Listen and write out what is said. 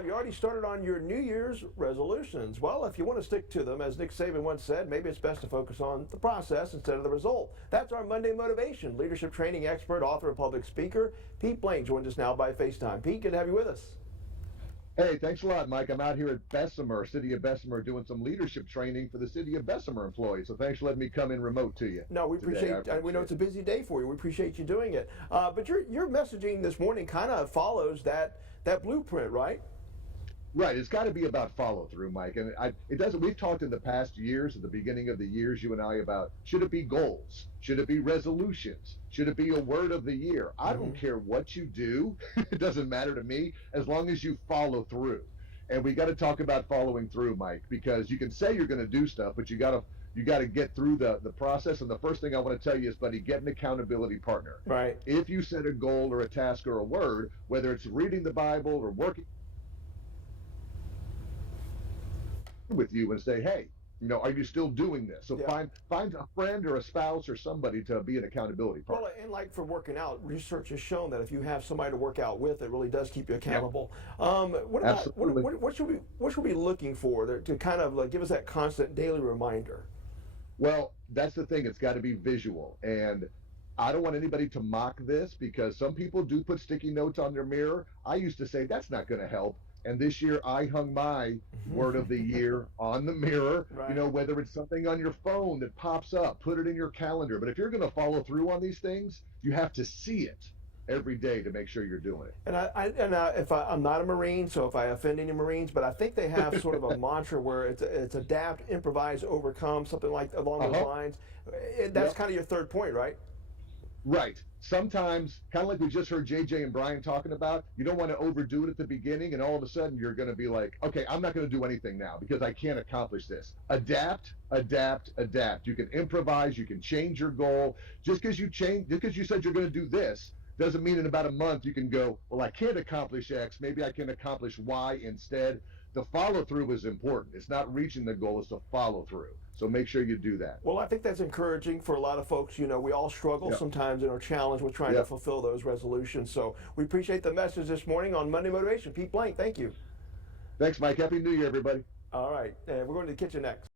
have you already started on your New Year's resolutions? Well, if you want to stick to them, as Nick Saban once said, maybe it's best to focus on the process instead of the result. That's our Monday Motivation. Leadership training expert, author, and public speaker, Pete Blank joins us now by FaceTime. Pete, good to have you with us. Hey, thanks a lot, Mike. I'm out here at Bessemer, City of Bessemer, doing some leadership training for the City of Bessemer employees. So thanks for letting me come in remote to you. No, we appreciate we know it's a busy day for you. We appreciate you doing it. But your messaging this morning kind of follows that blueprint, right? Right. It's got to be about follow through, Mike. And it doesn't. We've talked in the past years, at the beginning of the years, you and I, about should it be goals? Should it be resolutions? Should it be a word of the year? I don't care what you do. It doesn't matter to me as long as you follow through. And we got to talk about following through, Mike, because you can say you're going to do stuff, but you got to get through the process. And the first thing I want to tell you is, buddy, get an accountability partner. Right. If you set a goal or a task or a word, whether it's reading the Bible or working with you and say, hey, are you still doing this? So find a friend or a spouse or somebody to be an accountability partner. Well, and like for working out, research has shown that if you have somebody to work out with, it really does keep you accountable. What should we be looking for to kind of give us that constant daily reminder? Well, that's the thing. It's got to be visual. And I don't want anybody to mock this, because some people do put sticky notes on their mirror. I used to say that's not going to help. And this year I hung my word of the year on the mirror. Right. Whether it's something on your phone that pops up, put it in your calendar. But if you're going to follow through on these things, you have to see it every day to make sure you're doing it. And I'm not a Marine, so if I offend any Marines, but I think they have sort of a mantra where it's adapt, improvise, overcome, something like along those lines. That's kind of your third point, right? Right. Sometimes, kind of like we just heard JJ and Brian talking about, you don't want to overdo it at the beginning, and all of a sudden you're going to be like, okay, I'm not going to do anything now because I can't accomplish this. Adapt, adapt, adapt. You can improvise, you can change your goal. Just because you said you're going to do this doesn't mean in about a month you can go, well, I can't accomplish X, maybe I can accomplish Y instead. The follow through is important. It's not reaching the goal, it's the follow through. So make sure you do that. Well, I think that's encouraging for a lot of folks. We all struggle sometimes in our challenge with trying to fulfill those resolutions. So we appreciate the message this morning on Monday Motivation. Pete Blank, thank you. Thanks, Mike. Happy New Year, everybody. All right. We're going to the kitchen next.